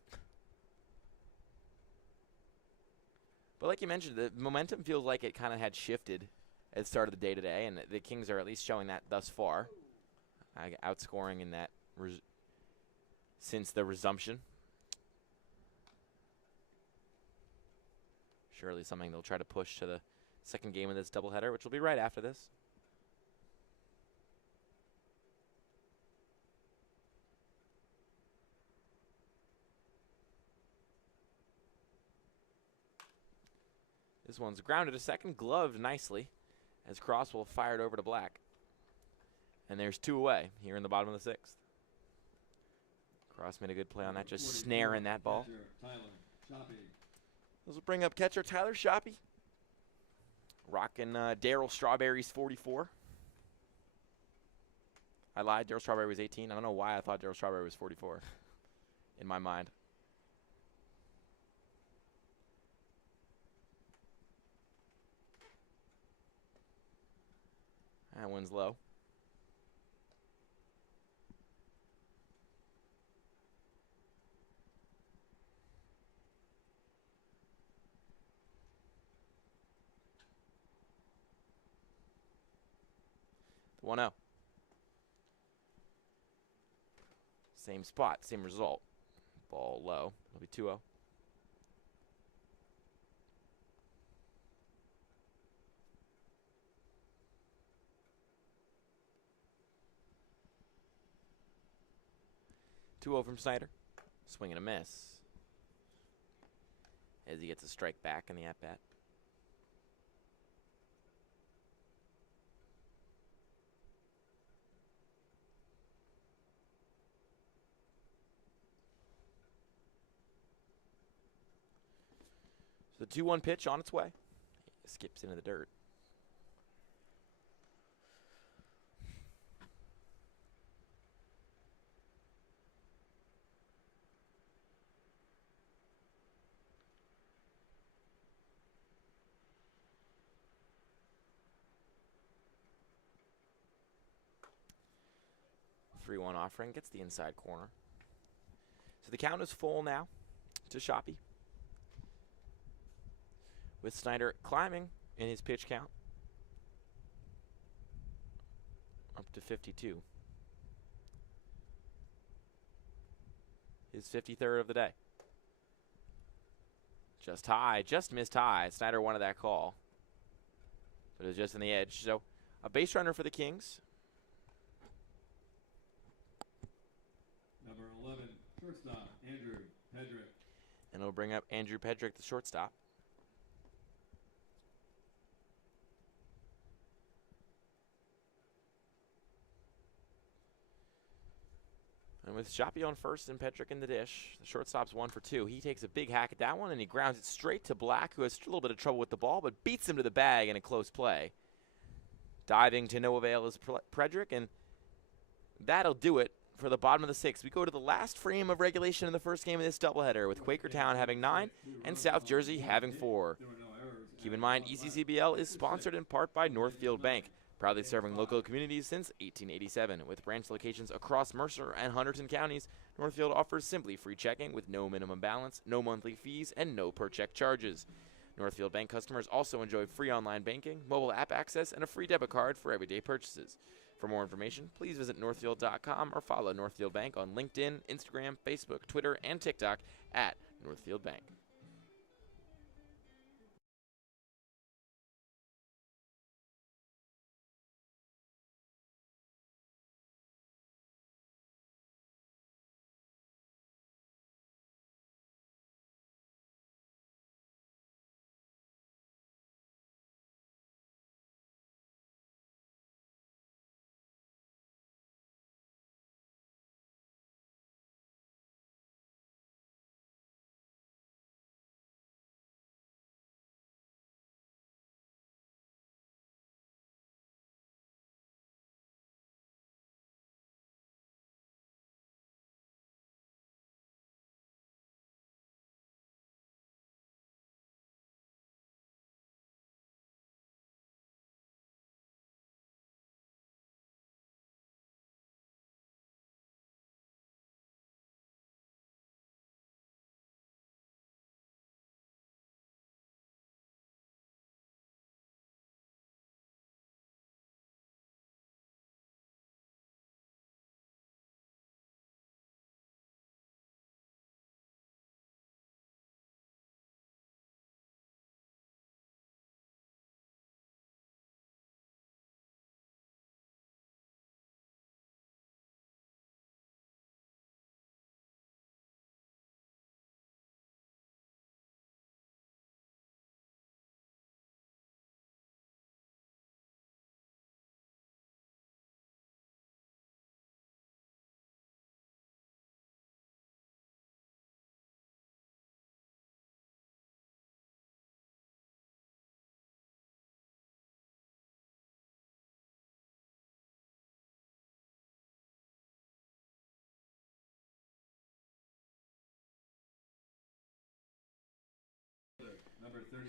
But like you mentioned, the momentum feels like it kind of had shifted at the start of the day today, and the Kings are at least showing that thus far. Outscoring in that since the resumption. Surely something they'll try to push to the second game of this doubleheader, which will be right after this. This one's grounded to second, gloved nicely as Crosswell fired over to Black. And there's 2 away here in the bottom of the 6th. Cross made a good play on that, just snaring that ball. This will bring up catcher Tyler Shoppy. Rocking Daryl Strawberry's 44. I lied, Daryl Strawberry was 18. I don't know why I thought Daryl Strawberry was 44 in my mind. That one's low. The 1-0. Same spot, same result. Ball low. It'll be 2-0. From Snyder. Swing and a miss. As he gets a strike back in the at-bat. So the 2-1 pitch on its way. It skips into the dirt. 3-1 offering. Gets the inside corner. So the count is full now to Shoppy, with Snyder climbing in his pitch count up to 52. His 53rd of the day. Just high, just missed high. Snyder wanted that call, but it was just in the edge. So a base runner for the Kings. Number 11, shortstop, Andrew Pedrick. And it'll bring up Andrew Pedrick, the shortstop. And with Shoppy on first and Pedrick in the dish, the shortstop's 1 for 2. He takes a big hack at that one, and he grounds it straight to Black, who has a little bit of trouble with the ball, but beats him to the bag in a close play. Diving to no avail is Pedrick, and that'll do it for the bottom of the 6th. We go to the last frame of regulation in the first game of this doubleheader, with Quakertown having 9 and South Jersey having 4. Keep in mind, ECCBL is sponsored in part by Northfield Bank, proudly serving local communities since 1887. With branch locations across Mercer and Hunterdon counties, Northfield offers simply free checking with no minimum balance, no monthly fees, and no per-check charges. Northfield Bank customers also enjoy free online banking, mobile app access, and a free debit card for everyday purchases. For more information, please visit northfield.com or follow Northfield Bank on LinkedIn, Instagram, Facebook, Twitter, and TikTok at Northfield Bank.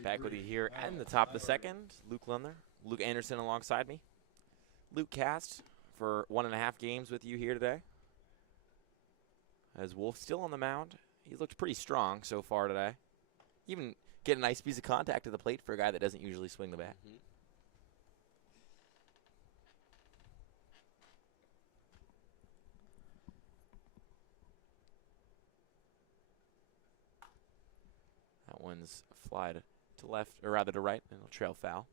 Back with you here at the top of the 2nd. Luke Anderson alongside me. Luke Cast for 1.5 games with you here today. As Wolf still on the mound. He looked pretty strong so far today. Even get a nice piece of contact to the plate for a guy that doesn't usually swing the bat. That one's fly to left, or rather to right, and it'll trail foul.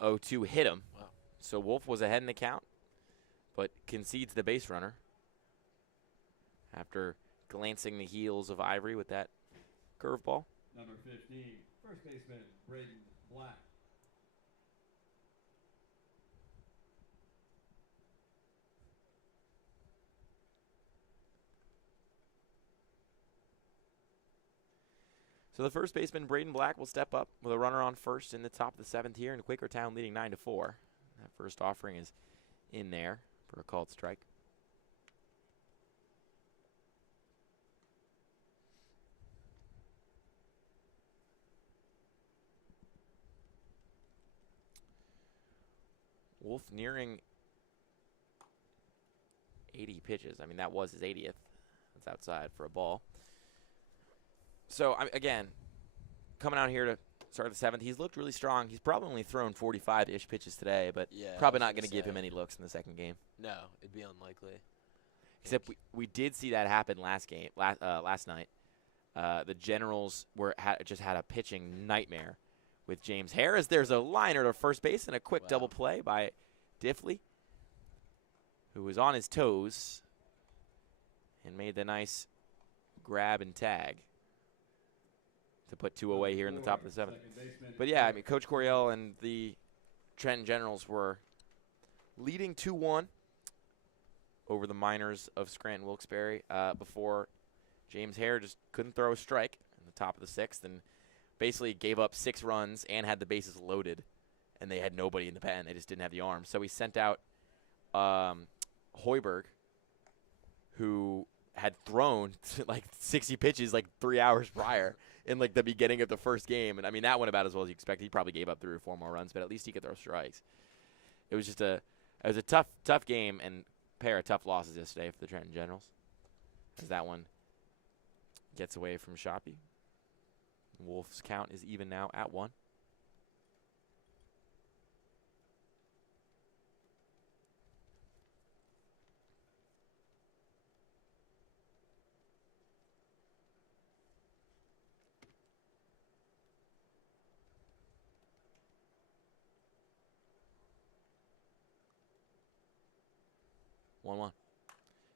Oh, 2 hit him. Wow. So Wolf was ahead in the count, but concedes the base runner after glancing the heels of Ivory with that curveball. Number 15, first baseman, Braden Black. So the first baseman, Braden Black, will step up with a runner on first in the top of the 7th here, and Quakertown leading 9-4. That first offering is in there for a called strike. Wolf nearing 80 pitches. I mean, that was his 80th. That's outside for a ball. So, again, coming out here to start the 7th, he's looked really strong. He's probably only thrown 45-ish pitches today, but Yeah, probably not going to give him any looks in the second game. No, it'd be unlikely. Except we did see that happen last night. The Generals just had a pitching nightmare with James Harris. There's a liner to first base and a quick double play by Diffley, who was on his toes and made the nice grab and tag to put 2 away here in the top of the 7th. But yeah, I mean, Coach Coryell and the Trenton Generals were leading 2-1 over the Miners of Scranton Wilkes-Barre before James Hare just couldn't throw a strike in the top of the 6th and basically gave up 6 runs and had the bases loaded, and they had nobody in the pen. They just didn't have the arm. So he sent out Hoiberg, who had thrown like 60 pitches like 3 hours prior in like the beginning of the first game. And I mean, that went about as well as you expected. He probably gave up 3 or 4 more runs, but at least he could throw strikes. It was just a tough game and pair of tough losses yesterday for the Trenton Generals, as that one gets away from Shoppy. Wolf's count is even now at 1.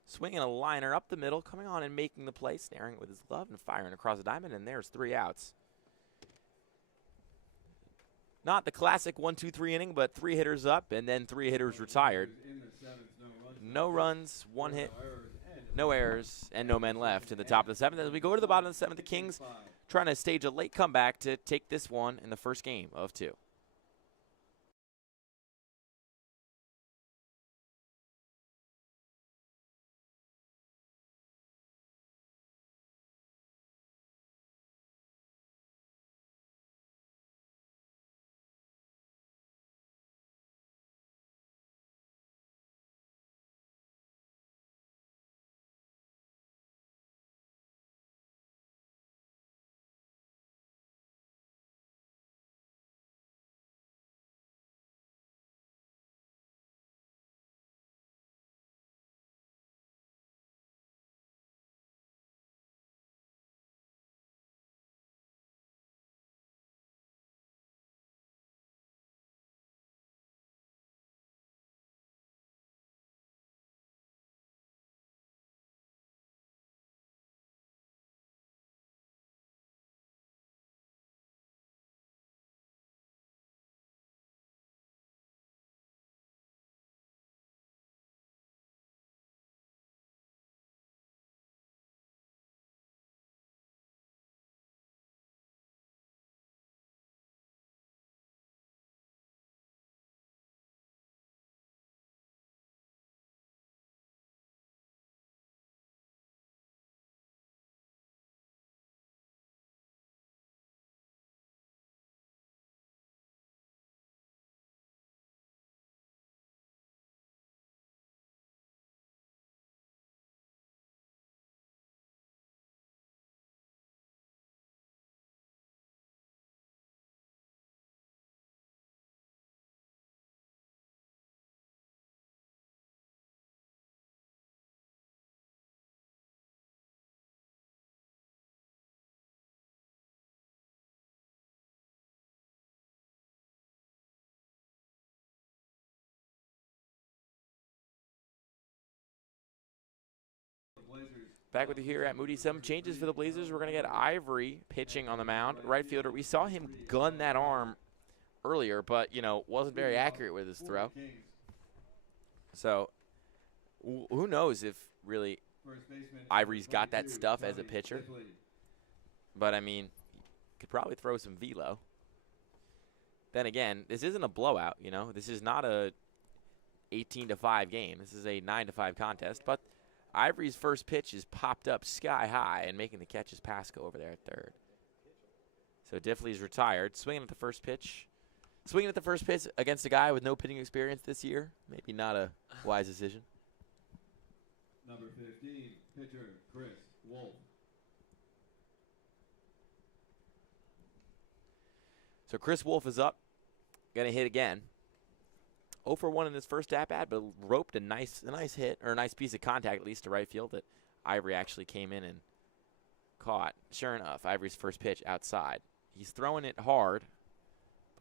Swinging a liner up the middle, coming on and making the play, snaring it with his glove and firing across the diamond, and there's 3 outs. Not the classic 1-2-3 inning, but 3 hitters up and then 3 hitters retired. No runs, 1 hit, no errors, and no men left in the top of the 7th. As we go to the bottom of the 7th, the Kings trying to stage a late comeback to take this one in the first game of 2. Back with you here at Moody. Some changes for the Blazers. We're going to get Ivory pitching on the mound. Right fielder. We saw him gun that arm earlier, but, you know, wasn't very accurate with his throw. So, who knows if really Ivory's got that stuff as a pitcher. But, I mean, could probably throw some velo. Then again, this isn't a blowout, you know. This is not a 18-5 game. This is a 9-5 contest. But Ivory's first pitch is popped up sky high, and making the catch is Pasco over there at third. So Diffley's retired. Swinging at the first pitch. Swinging at the first pitch against a guy with no pitching experience this year. Maybe not a wise decision. Number 15, pitcher Chris Wolf. So Chris Wolf is up. Going to hit again. 0 for 1 in his first at-bat, but roped a nice hit, or a nice piece of contact, at least to right field, that Ivory actually came in and caught. Sure enough, Ivory's first pitch outside. He's throwing it hard,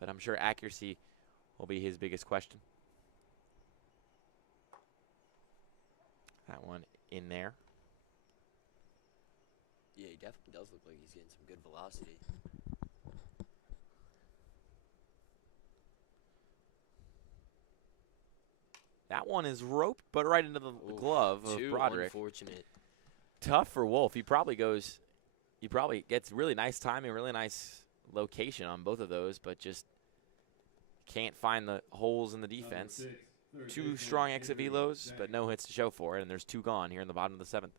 but I'm sure accuracy will be his biggest question. That one in there. Yeah, he definitely does look like he's getting some good velocity. That one is roped, but right into the glove of Broderick. Unfortunate. Tough for Wolf. He probably gets really nice timing, really nice location on both of those, but just can't find the holes in the defense. Number 6, Two strong exit velos, but no hits to show for it, and there's 2 gone here in the bottom of the 7th.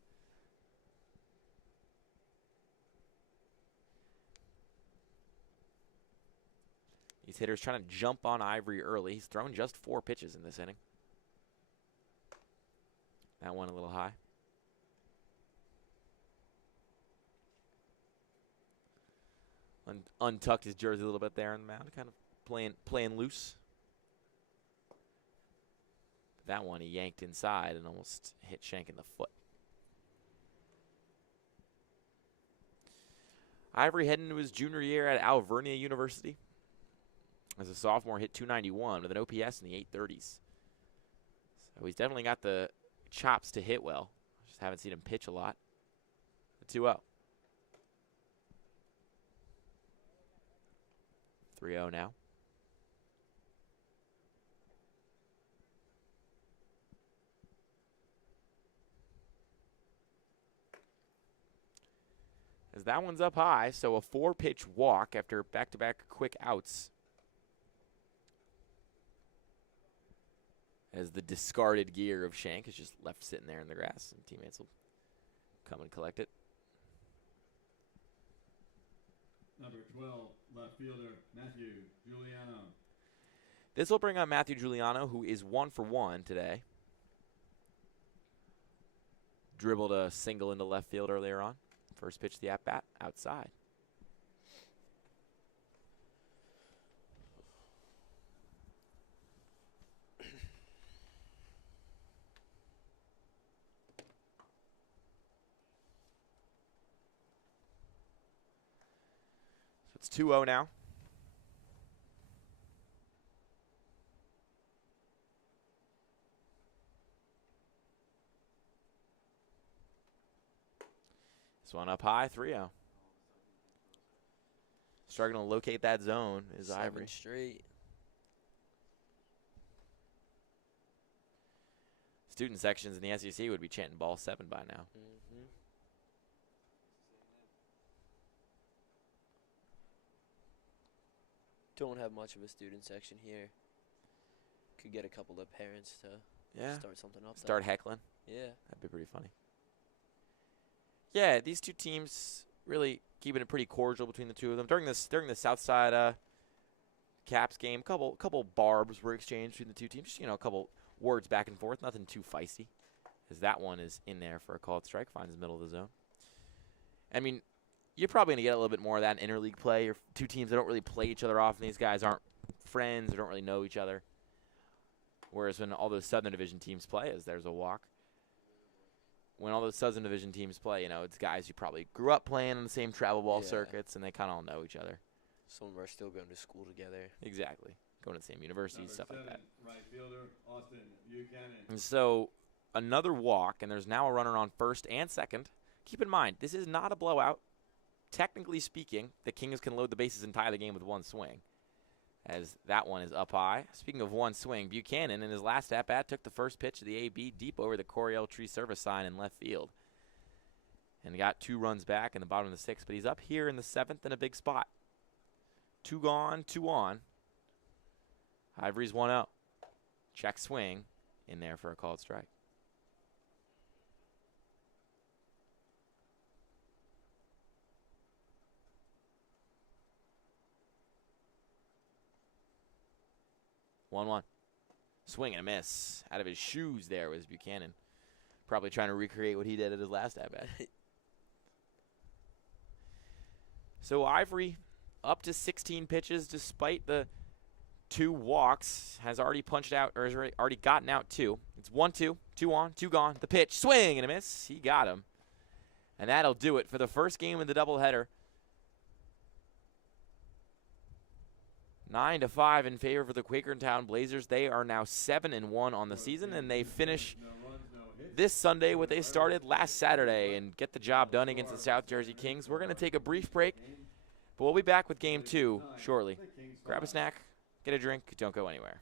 These hitters trying to jump on Ivory early. He's thrown just 4 pitches in this inning. That one a little high. Untucked his jersey a little bit there in the mound, kind of playing loose. That one he yanked inside and almost hit Shank in the foot. Ivory heading into his junior year at Alvernia University. As a sophomore, hit .291 with an OPS in the 830s. So he's definitely got the chops to hit well. Just haven't seen him pitch a lot. The 2-0. 3-0 now. As that one's up high, so a 4-pitch walk after back-to-back quick outs. As the discarded gear of Shank is just left sitting there in the grass, and teammates will come and collect it. Number 12, left fielder Matthew Giuliano. This will bring on Matthew Giuliano, who is 1 for 1 today. Dribbled a single into left field earlier on. First pitch of the at-bat, outside. So it's 2-0 now. This one up high, 3-0. Struggling to locate that zone is 7 Ivory. straight. Student sections in the SEC would be chanting ball 7 by now. Mm-hmm. Don't have much of a student section here. Could get a couple of parents to start something up. Start heckling. Yeah. That'd be pretty funny. Yeah, these two teams really keeping it pretty cordial between the two of them. During the Southside Caps game, couple barbs were exchanged between the two teams. Just, a couple words back and forth. Nothing too feisty. As that one is in there for a called strike. Finds the middle of the zone. I mean, you're probably going to get a little bit more of that in interleague play. You're two teams that don't really play each other often. These guys aren't friends or don't really know each other. Whereas when all those Southern Division teams play, as there's a walk. When all those Southern Division teams play, it's guys you probably grew up playing on the same travel ball circuits, and they kind of all know each other. Some of them are still going to school together. Exactly. Going to the same universities, stuff like that. Right fielder Austin Buchanan. And so another walk, and there's now a runner on first and second. Keep in mind, this is not a blowout. Technically speaking, the Kings can load the bases and tie the game with one swing, as that one is up high. Speaking of one swing, Buchanan in his last at-bat took the first pitch of the AB deep over the Coriel Tree service sign in left field. and got 2 runs back in the bottom of the 6th, but he's up here in the 7th in a big spot. 2 gone, 2 on. Ivory's 1-0. Check swing in there for a called strike. One. Swing and a miss. Out of his shoes there was Buchanan. Probably trying to recreate what he did at his last at-bat. So Ivory up to 16 pitches despite the 2 walks. Has already punched out, or has already gotten out 2. It's 1-2, 2 on, 2 gone. The pitch, swing and a miss. He got him. And that'll do it for the first game of the doubleheader. 9-5 in favor of the Quakertown Blazers. They are now 7-1 on the season, and they finish this Sunday what they started last Saturday and get the job done against the South Jersey Kings. We're going to take a brief break, but we'll be back with Game 2 shortly. Grab a snack, get a drink, don't go anywhere.